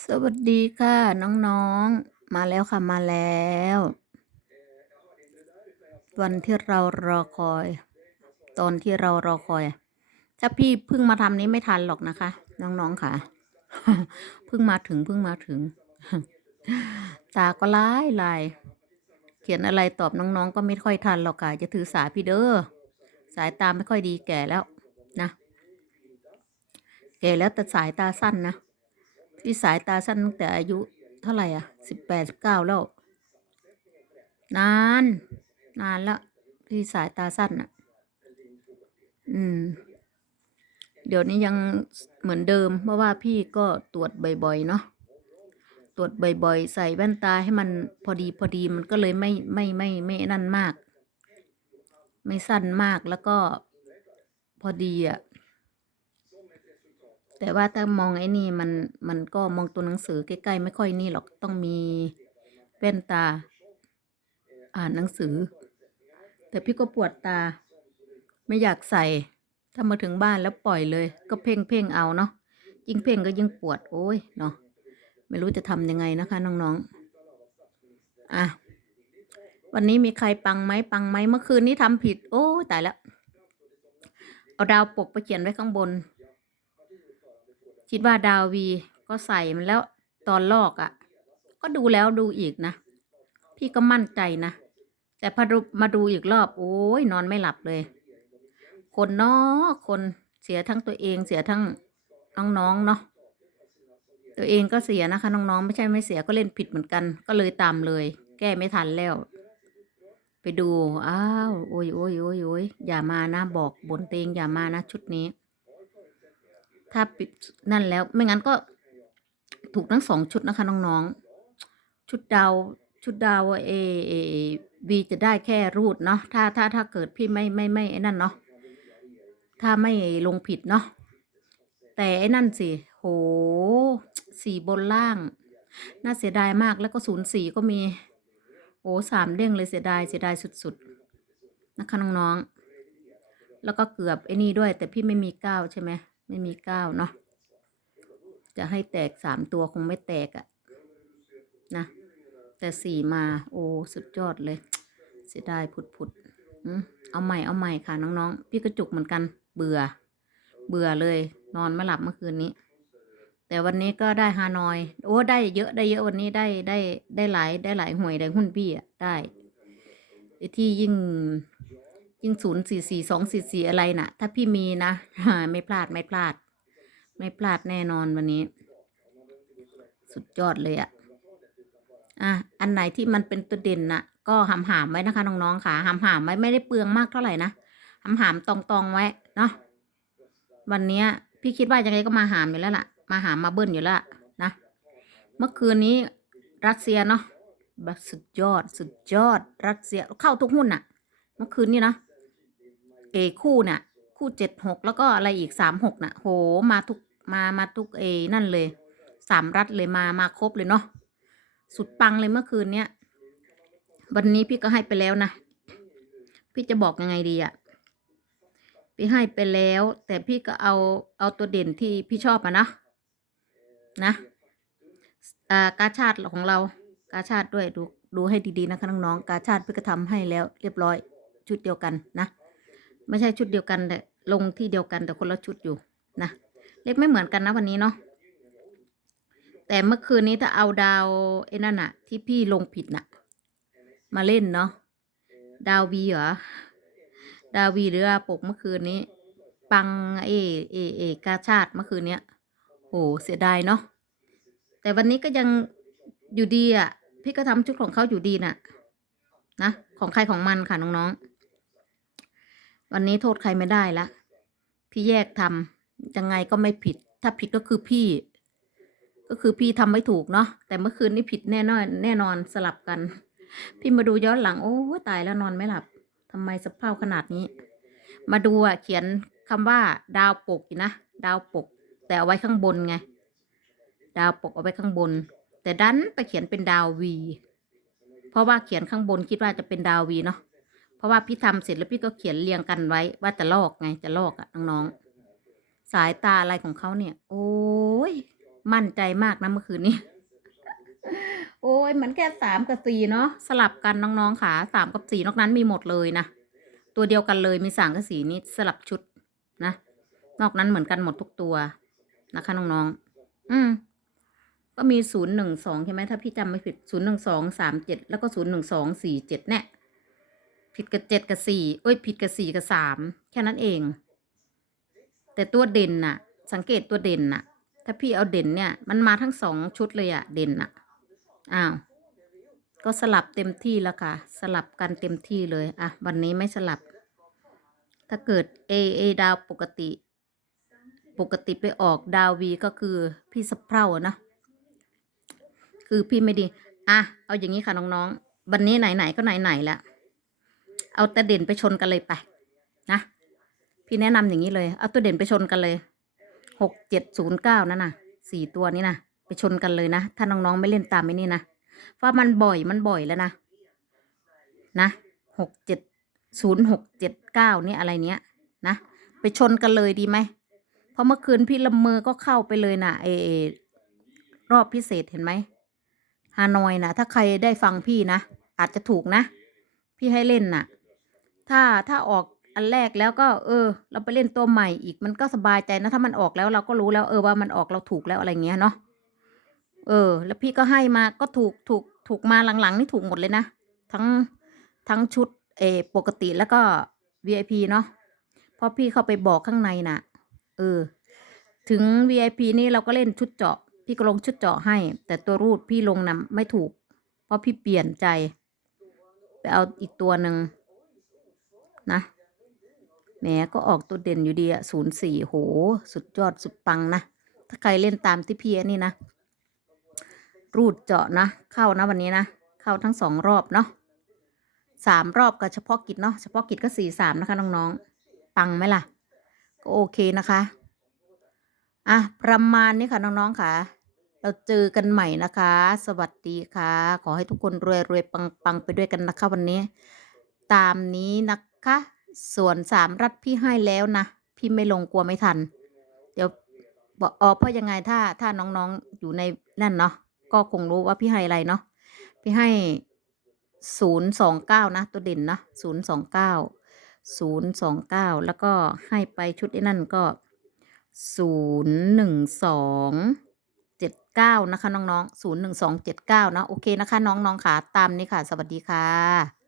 สวัสดีค่ะน้องๆ มาแล้วค่ะมาแล้ว วันที่เรารอคอย ตอนที่เรารอคอย ถ้าพี่เพิ่งมาทำนี้ไม่ทันหรอกนะคะ น้องๆค่ะเพิ่งมาถึงเพิ่งมาถึง ตาก็ลายลายเขียนอะไรตอบน้องๆ ก็ไม่ค่อยทันหรอกค่ะ จะถือสาพี่เด้อสายตาไม่ค่อยดีแก่แล้วนะ แก่แล้วแต่สายตาสั้นนะ พี่สายตาสั้นตั้งแต่อายุเท่าไหร่อะสิบแปดสิบเก้าแล้ว นาน นานแล้วพี่สายตาสั้นอะ อืม เดี๋ยวนี้ยังเหมือนเดิม เพราะว่าพี่ก็ตรวจบ่อยๆเนาะตรวจบ่อยๆ ใส่แว่นตาให้มันพอดีพอดีมันก็เลยไม่ไม่ไม่ไม่นั่นมาก ไม่สั้นมากแล้วก็พอดีอะ แต่ว่าถ้ามองไอ้นี่มันมันก็มองตัวหนังสือใกล้ๆไม่ค่อยนี่หรอกต้องมีแว่นตา อ่านหนังสือ แต่พี่ก็ปวดตา ไม่อยากใส่ ถ้ามาถึงบ้านแล้วปล่อยเลย ก็เพ่งเพ่งเอาเนาะยิ่งเพ่งก็ยิ่งปวดโอ้ยเนาะไม่รู้จะทำยังไงนะคะ น้องๆอะวันนี้มีใครปังไหมปังไหมเมื่อคืนนี้ทำผิด โอ้ตายแล้ว เอาดาวปกไปเขียนไว้ข้างบน คิดว่าดาววีก็ใส่มันแล้วตอนลอกอะ่ะ ก็ดูแล้วดูอีกนะ พี่ก็มั่นใจนะ แต่พอมาดูอีกรอบ โอ้ยนอนไม่หลับเลย คนเนาะคนเสียทั้งตัวเองเสียทั้งน้องๆเนาะตัวเองก็เสียนะคะ น้องๆ ไม่ใช่ไม่เสียก็เล่นผิดเหมือนกัน ก็เลยตามเลย แก้ไม่ทันแล้ว ไปดู อ้าว โอ้ยโอ้ยโอ้ยโอ้ยอย่ามานะ บอกบนเตงอย่ามานะ ชุดนี้ ถ้าปิดนั่นแล้วไม่งั้นก็ถูกทั้งสองชุดนะคะน้องๆ ชุดดาวชุดดาวเอเอวีจะได้แค่รูดเนาะถ้าถ้าถ้าเกิดพี่ไม่ไม่ไม่ไอ้นั่นเนาะถ้าไม่ลงผิดเนาะแต่ไอ้นั่นสิโหสี่บนล่าง น่าเสียดายมากแล้วก็ศูนย์สี่ก็มีโอ้สามเด้งเลยเสียดายเสียดายสุดๆ นะคะน้องๆ แล้วก็เกือบไอ้นี่ด้วย แต่พี่ไม่มีเก้าใช่ไหม ไม่มีเก้าเนาะจะให้แตกสามตัวคงไม่แตกอะนะแต่สี่มาโอ้สุดยอดเลย เสียดายผุดผุดเอาใหม่เอาใหม่ค่ะน้องๆ พี่กระจุกเหมือนกัน เบื่อ เบื่อเลย นอนไม่หลับเมื่อคืนนี้ แต่วันนี้ก็ได้ฮานอย โอ้ได้เยอะได้เยอะวันนี้ได้ได้ได้หลายได้หลายหวยได้หุ้นพี่อะได้ไอที่ยิ่ง ยิ่งศูนย์สี่สี่สองสี่สี่อะไรนะ่ะ ถ้าพี่มีนะไม่พลาดไม่พลาด ไม่พลาดแน่นอนวันนี้ สุดยอดเลยอะอะอันไหนที่มันเป็นตัวเด่นน่ะ ก็หำหามไว้นะคะน้องๆค่ะหำหามไว้ไม่ได้เปลืองมากเท่าไหร่นะหำหามตองๆไว้เนาะวันนี้พี่คิดว่ายังไงก็มาหามอยู่แล้วล่ะ มาหามมาเบิ้ลอยู่แล้วนะเมื่อคืนนี้รัสเซียเนาะสุดยอด สุดยอด รัสเซียเข้าทุกหุ้นน่ะ เมื่อคืนนี้นะ เอคู่เนี่ยคู่เจ็ดหกแล้วก็อะไรอีกสามหกน่ะ โหมาทุกมามาทุกเอนั่นเลยสามรัฐเลยมามาครบเลยเนาะสุดปังเลยเมื่อคืนเนี้ยวันนี้พี่ก็ให้ไปแล้วนะ พี่จะบอกยังไงดีอะ่ะพี่ให้ไปแล้ว แต่พี่ก็เอาเอาตัวเด่นที่พี่ชอบอะนะนะอ่ากาชาติของเรากาชาติด้วยดูดูให้ดีๆนะคะน้องๆกาชาติพี่ก็ทำให้แล้ว เรียบร้อยชุดเดียวกันนะ ไม่ใช่ชุดเดียวกันแต่ลงที่เดียวกันแต่คนละชุดอยู่นะเลขไม่เหมือนกันนะวันนี้เนาะแต่เมื่อคืนนี้ถ้าเอาดาวไอ้นั่นอะที่พี่ลงผิดน่ะ มาเล่นเนาะดาววีเหรอดาววีหรืออาปกเมื่อคืนนี้ ปังเอเอเอกาชาติเมื่อคืนเนี้ยโหเสียดายเนาะแต่วันนี้ก็ยังอยู่ดีอะพี่ก็ทำชุดของเขาอยู่ดีน่ะนะของใครของมันค่ะน้องๆ วันนี้โทษใครไม่ได้ละ พี่แยกทำยังไงก็ไม่ผิด ถ้าผิดก็คือพี่ ก็คือพี่ทำไม่ถูกเนาะ แต่เมื่อคืนนี้ผิดแน่นอน แน่นอนสลับกัน พี่มาดูย้อนหลัง โอ้ตายแล้วนอนไม่หลับทำไมสภาพขนาดนี้ มาดูอะเขียนคำว่า ดาวปกนะ ดาวปก แต่เอาไว้ข้างบนไง ดาวปกเอาไว้ข้างบน แต่ดันไปเขียนเป็นดาววี เพราะว่าเขียนข้างบนคิดว่าจะเป็นดาววีเนาะ ราะว่าพี่ทำเสร็จแล้วพี่ก็เขียนเรียงกันไว้ ว่าจะลอกไงจะลอกอะน้องๆสายตาอะไรของเขาเนี่ย โอ้ยมั่นใจมากนะเมื่อคืนนี้ โอ้ยมันแค่สามกับสี่เนาะสลับกันน้องๆค่ะสามกับสี่นอกนั้นมีหมดเลยนะตัวเดียวกันเลยมีสามกับสี่นี่สลับชุดนะนอกนั้นเหมือนกันหมดทุกตัวนะคะน้องๆอืมก็มีศูนย์หนึ่งสองใช่ไหมถ้าพี่จำไม่ผิดศูนย์หนึ่งสองสามเจ็ดแล้วก็ศูนย์หนึ่งสองสี่เจ็ดเนี่ย ผิดกับเจ็ดกับสี่เอ้ย ผิดกับสี่กับสามแค่นั้นเอง แต่ตัวเด่นน่ะ สังเกตตัวเด่นน่ะ ถ้าพี่เอาเด่นเนี่ย มันมาทั้งสองชุดเลยอะเด่นน่ะอ้าวก็สลับเต็มที่แล้วค่ะ สลับกันเต็มที่เลยอะวันนี้ไม่สลับ ถ้าเกิด A A ดาวปกติ ปกติไปออกดาววีก็คือพี่สะเพร่านะคือพี่ไม่ดี อะ เอาอย่างนี้ค่ะน้องๆ วันนี้ไหนๆก็ไหนๆแล้ว เอาแต่เด่นไปชนกันเลยไปนะ พี่แนะนำอย่างนี้เลย เอาตัวเด่นไปชนกันเลยหกเจ็ดศูนย์เก้านั่นน่ะสี่ตัวนี้นะไปชนกันเลยนะ ถ้าน้องๆไม่เล่นตามไม่นี่นะว่ามันบ่อยมันบ่อยแล้วนะนะหกเจ็ดศูนย์หกเจ็ดเก้าเนี่ยอะไรเนี้ยนะไปชนกันเลยดีไหมเพราะเมื่อคืนพี่ละเมอก็เข้าไปเลยนะเออรอบพิเศษเห็นไหมฮานอยนะถ้าใครได้ฟังพี่นะอาจจะถูกนะ พี่ให้เล่นน่ะ ถ้าถ้าออกอันแรกแล้วก็ เออ เราไปเล่นตัวใหม่อีกมันก็สบายใจนะ ถ้ามันออกแล้วเราก็รู้แล้วเออว่ามันออกเราถูกแล้วอะไรเงี้ยเนาะเออ แล้วพี่ก็ให้มาก็ถูกถูกถูกมาหลังๆนี่ถูกหมดเลยนะ ทั้งทั้งชุดเอปกติแล้วก็ VIP เนาะเพราะพี่เข้าไปบอกข้างในน่ะ เออ ถึง VIP นี่เราก็เล่นชุดเจาะ พี่ก็ลงชุดเจาะให้ แต่ตัวรูดพี่ลงนะไม่ถูก เพราะพี่เปลี่ยนใจ ไปเอาอีกตัวหนึ่ง นะแหมก็ออกตัวเด่นอยู่ดีอะศูนย์สี่โห สุดยอดสุดปังนะ ถ้าใครเล่นตามที่พี่นี่นะ รูดเจาะนะ เข้านะวันนี้นะ เข้าทั้งสองรอบเนาะสามรอบกับเฉพาะกิจเนาะ เฉพาะกิจก็สี่สามนะคะน้องๆ ปังไหมล่ะ ก็โอเคนะคะ อะ ประมาณนี้ค่ะน้องๆค่ะ เราเจอกันใหม่นะคะ สวัสดีค่ะ ขอให้ทุกคนรวยรวยปังปังไปด้วยกันนะคะ วันนี้ ตามนี้นะคะ ส่วนสามรัฐพี่ให้แล้วนะ พี่ไม่ลงกลัวไม่ทัน เดี๋ยวบอกออเพราะยังไงถ้าถ้าน้องๆอยู่ในนั่นเนาะก็คงรู้ว่าพี่ให้อะไรเนาะพี่ให้ศูนย์สองเก้านะตัวเด่นนะศูนย์สองเก้าศูนย์สองเก้าแล้วก็ให้ไปชุดไอ้นั่นก็ศูนย์หนึ่งสองเจ็ดเก้านะคะน้องๆศูนย์หนึ่งสองเจ็ดเก้านะโอเคนะคะ น้องๆค่ะตามนี้ค่ะ สวัสดีค่ะ